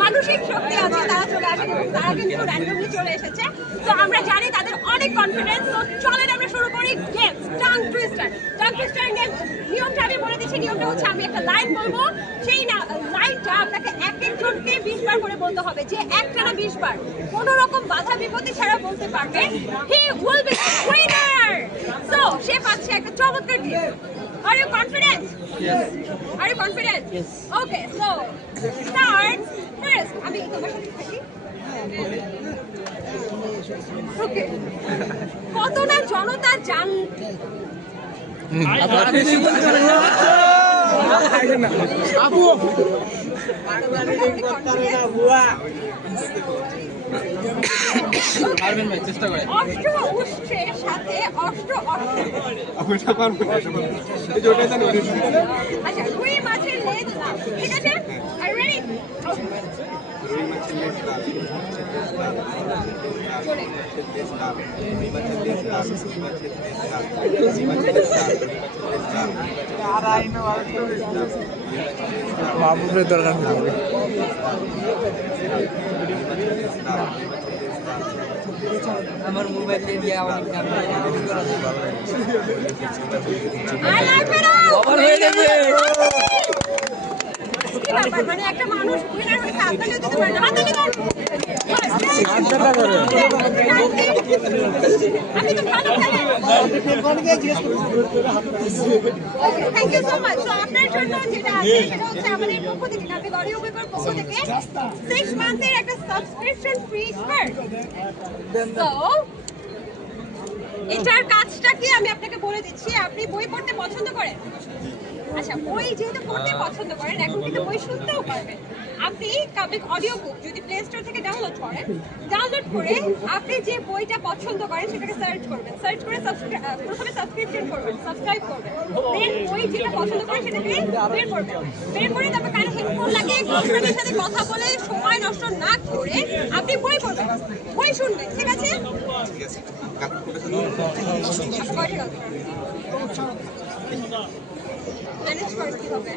মানসিক শক্তি আছে তারা চলে আসে এবং তারা কিন্তু র্যান্ডমলি চলে এসেছে। তো আমরা জানি তাদের অনেক কনফিডেন্স। তো চলেন আমরা শুরু করি game tongue twister. Tongue twister নিয়মটা আমি বলে দিচ্ছি। নিয়মটা হচ্ছে আমি একটা লাইন বলবো, সেই লাইনটা আপনাকে এক একজনকে 20 বার করে বলতে হবে। যে একটানা 20 বার কোনো রকম বাধা বিপত্তি ছাড়া বলতে পারবে, he will be winner. So সে পাচ্ছে একটা চমৎকার gift. Are you confident? Yes. Are you confident? Yes. Okay, so start first. আমি তোমার সাথে থাকি। Okay. কত না জনতা জান আপু পারবেন ভাই, চেষ্টা করেন। অষ্ট উষ্ঠের সাথে অষ্ট আচ্ছা, রুই মাছের লেজ লাল। ঠিক আছে, আর রেডি? বাবুর দরকার হবে। আমার মোবাইল দিয়ে অনেক কাম হয়ে গেছে। মানে একটা মানুষ উইনার হয়েছে, আপনারা দিতে পারেন। হাতে দিন। আমি তো ভালো খেলি। Thank you so much. তো আপনার জন্য যেটা আছে সেটা হচ্ছে আমাদের পক্ষ থেকে, আপনি অডিও পেপার পক্ষ থেকে 6 মান্থের একটা সাবস্ক্রিপশন ফ্রি স্টার্ট। তো এটার কাজটা কি আমি আপনাকে বলে দিচ্ছি। আপনি বই পড়তে পছন্দ করেন? আচ্ছা, বই যেহেতু পড়তে পছন্দ করেন, এখন কিন্তু বই শুনতেও পারবেন। আপনি কাব্যিক অডিও বুক যদি প্লে স্টোর থেকে ডাউনলোড করেন, ডাউনলোড করে আপনি যে বইটা পছন্দ করেন সেটাকে সার্চ করবেন। সার্চ করে প্রথমে সাবস্ক্রিপশন করবেন, সাবস্ক্রাইব করবেন। দেন বই যেটা পছন্দ করেন সেটাকে বের করবেন। বের করে তারপর কানে হেডফোন লাগিয়ে গার্লফ্রেন্ডের সাথে কথা বলে সময় নষ্ট না করে আপনি বই পড়বেন, বই শুনবেন। ঠিক আছে? ম্যানেজ করতে হবে।